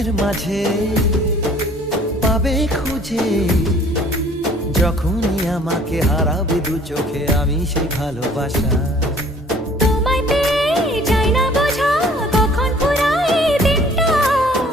মনের মাঝে পাবে খুঁজে, যখনই আমাকে হারাবে দু চোখে আমি সেই ভালোবাসা।